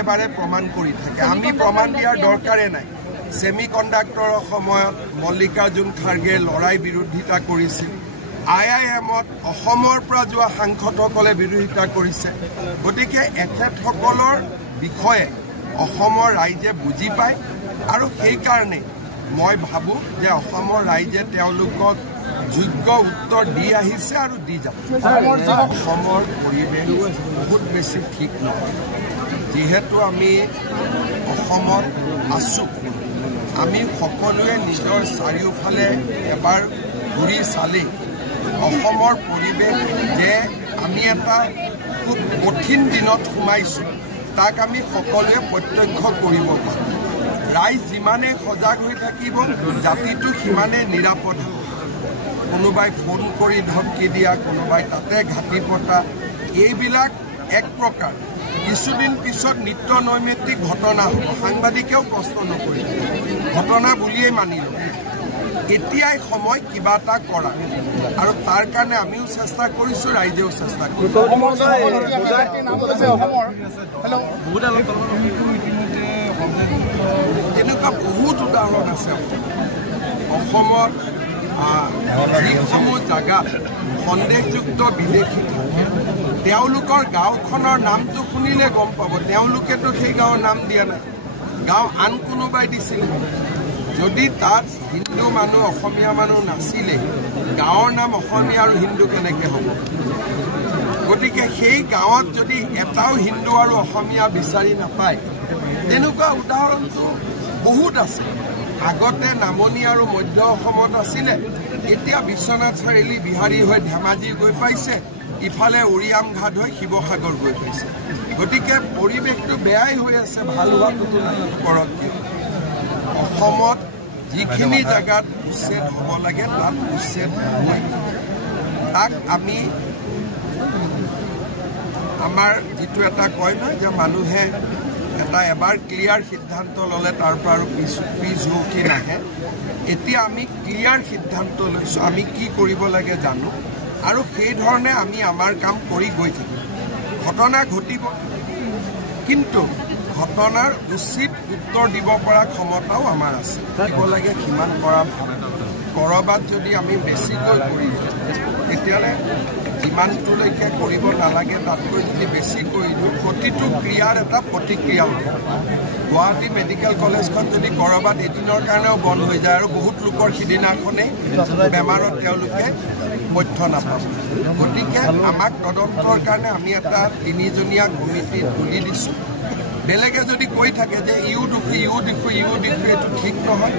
বাৰে বাৰে প্ৰমাণ কৰি থাকে আমি প্ৰমাণ দিয়াৰ দৰকাৰে নাই সেমিকন্ডাক্টৰৰ সময়ত মল্লিকাৰ্জুন খাৰ্গে লৰাই বিৰোধিতা কৰিছিল IIMত অসমৰ পৰা যোৱা সাংসদসকলে বিৰোধিতা কৰিছে গতিকে এখেতসকলৰ বিষয়ে অসমৰ ৰাইজে বুজি পায় আৰু সেই কাৰণে মই ভাবো যে অসমৰ ৰাইজে তেওঁলোকক যোগ্য উত্তৰ দি আহিছে আৰু দি যাব অসমৰ পৰিৱেশ বহুত বেছি ঠিক নহয় যেহেতু আমি অসমত আছো আমি সকলোৱে নিজৰ চাৰিওফালে এবাৰ ঘূৰি চালে অসমৰ পৰিৱেশ যে আমি এটা খুব কঠিন দিনত সোমাইছো তাক আমি সকলোৱে প্ৰত্যক্ষ কৰিব পাৰোঁ ৰাইজ যিমানে সজাগ হৈ থাকিব জাতিটো সিমানে নিৰাপদ হ'ব কোনোবাই ফোন কৰি ধমকি দিয়া কোনোবাই তাতে ঘাটি পতা এইবিলাক এক প্ৰকাৰ কিছুদিন পিছত নিত্য নৈমিত্তিক ঘটনা হ'ব সাংবাদিকেও প্ৰশ্ন নকৰিব ঘটনা বুলিয়েই মানি ল'ব এতিয়াই সময় কিবা এটা কৰা আৰু তাৰ কাৰণে আমিও চেষ্টা কৰিছোঁ ৰাইজেও চেষ্টা কৰিছে তেনেকুৱা বহুত উদাহৰণ আছে অসমত যিসমূহ জেগাত সন্দেহযুক্ত বিদেশী তেওঁলোকৰ গাঁওখনৰ নামটো শুনিলে গম পাব তেওঁলোকেতো সেই গাঁৱৰ নাম দিয়া নাই গাঁও আন কোনোবাই দিছিল যদি তাত হিন্দু মানুহ অসমীয়া মানুহ নাছিলে গাঁৱৰ নাম অসমীয়া আৰু হিন্দু কেনেকৈ হ'ব গতিকে সেই গাঁৱত যদি এটাও হিন্দু আৰু অসমীয়া বিচাৰি নাপায় তেনেকুৱা উদাহৰণটো বহুত আছে আগতে নামনি আৰু মধ্য অসমত আছিলে এতিয়া বিশ্বনাথ চাৰিআলি বিহাৰী হৈ ধেমাজি গৈ পাইছে ইফালে উৰিয়াম ঘাট হৈ শিৱসাগৰ গৈ পাইছে গতিকে পৰিৱেশটো বেয়াই হৈ আছে ভাল হোৱাটোতো কৰক অসমত যিখিনি জেগাত উচ্ছেদ হ'ব লাগে তাত উচ্ছেদ নহয় তাক আমি আমাৰ যিটো এটা কয় নহয় যে মানুহে এটা এবাৰ ক্লিয়াৰ সিদ্ধান্ত ল'লে তাৰ পৰা আৰু পিছ হুকি নাহে এতিয়া আমি ক্লিয়াৰ সিদ্ধান্ত লৈছোঁ আমি কি কৰিব লাগে জানো আৰু সেই ধৰণে আমি আমাৰ কাম কৰি গৈ থাকিম ঘটনা ঘটিব কিন্তু ঘটনাৰ উচিত উত্তৰ দিব পৰা ক্ষমতাও আমাৰ আছে দিব লাগে সিমান কৰা ভাল ক'ৰবাত যদি আমি বেছিকৈ কৰি তেতিয়াহ'লে যিমানটোলৈকে কৰিব নালাগে তাতকৈ যদি বেছি কৰি দিওঁ প্ৰতিটো ক্ৰিয়াৰ এটা প্ৰতিক্ৰিয়া হ'ব গুৱাহাটী মেডিকেল কলেজখন যদি ক'ৰবাত এদিনৰ কাৰণেও বন্ধ হৈ যায় আৰু বহুত লোকৰ সিদিনাখনেই বেমাৰত তেওঁলোকে পথ্য নাপাব গতিকে আমাক তদন্তৰ কাৰণে আমি এটা 3জনীয়া কমিটি তুলি দিছোঁ বেলেগে যদি কৈ থাকে যে ইউ দুখী এইটো ঠিক নহয়